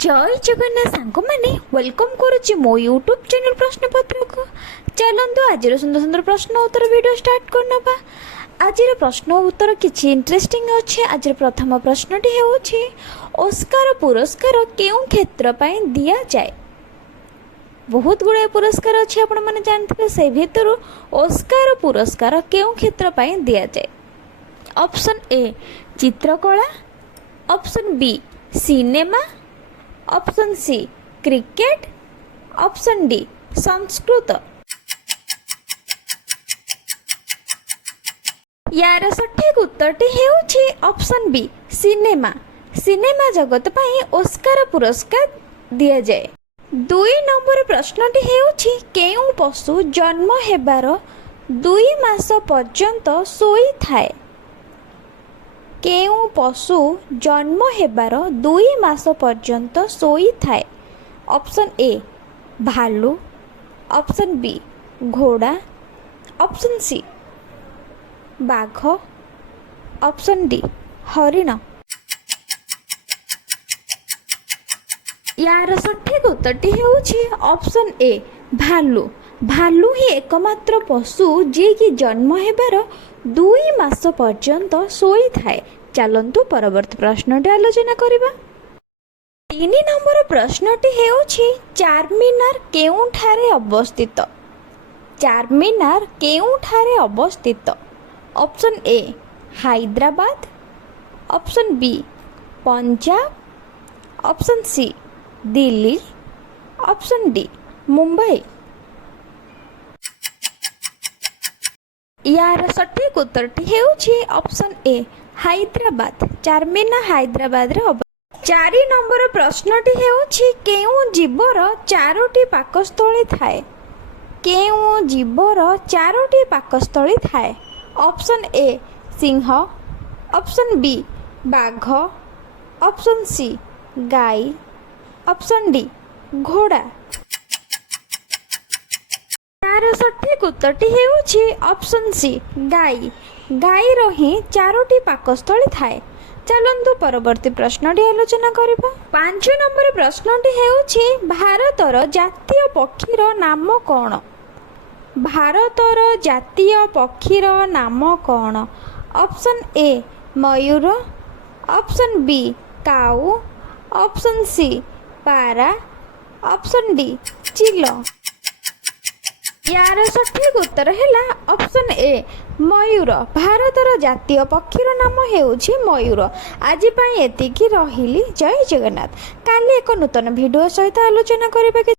जय जगन्नाथ सांग मैंने वेलकम करुच्ची मो यूट्यूब चैनल प्रश्नपत्र को। चलतु आज सुंदर सुंदर प्रश्न उत्तर वीडियो स्टार्ट करना। आज प्रश्न उत्तर किसी इंटरेस्टिंग अच्छे। आज प्रथम प्रश्नटी है ओस्कार पुरस्कार केउं क्षेत्र पई दिया जाए। बहुत गुड़ाए पुरस्कार अच्छे आपण माने जानते से भितर ओस्कार पुरस्कार केउं क्षेत्र पई दिया जाए। ऑप्शन ए चित्रकला, option B cinema, option C cricket, option D Sanskrit. यार सठिक उत्तरटी हेउछि ऑप्शन बी सिनेमा। सिनेमा जगत पई ओस्कार पुरस्कार दिया जाए। 2 नंबर प्रश्नटी हेउछि केउं पशु जन्म हेबार 2 मास पर्यंत सोई थाए। केउं पशु जन्म हेबार 2 मास पर्यंत सोई थाए। ऑप्शन ए भालू, ऑप्शन बी घोड़ा, ऑप्शन सी बाघ, ऑप्शन डी हरिण। यार सठिक उत्तरटी हेउछि ऑप्शन ए भालू। भालू ही एकमात्र पशु जे कि जन्म हेबार 2 मास पर्यंत सोई थाए। चलंतु परवर्ती प्रश्नटी आलोचना करिबा। 3 नंबर प्रश्नटी हेउछि चारमीनार केउंठारे अवस्थित। चारमीनार केउंठारे अवस्थित। Option A Hyderabad, option B Punjab, option C Delhi, option D Mumbai. यार सठिक उत्तरटी हेउछि ऑप्शन ए हैदराबाद। चारमीनार हैदराबाद रे अवस्थित। 4 नंबर प्रश्नटी हेउछि केउं जीवर 4टी पाकस्थली थाए। केउं जीवर 4टी पाकस्थली थाए। ऑप्शन ए सिंह, ऑप्शन बी बाघ, ऑप्शन सी गाई, ऑप्शन डी घोड़ा। यार सठिक उत्तरटी हेउछि ऑप्शन सी गाई। गाई रही 4टी पाकस्थली थाए। चलंतु परवर्ती प्रश्नटी आलोचना करिबा। 5 नंबर प्रश्नटी हेउछि भारतर जातीय पक्षीर नाम कोन। भारतर जातीय पक्षीर नाम कोन। ऑप्शन ए मयूर, option B cow, option C पारा, ऑप्शन डी चिल। यार सठिक उत्तर है ऑप्शन ए मयूर। भारतर जातीय पक्षीर नाम हेउछि मयूर। आज एतिकी रहिली। जय जगन्नाथ। काली एक नूतन वीडियो सहित आलोचना करिबा।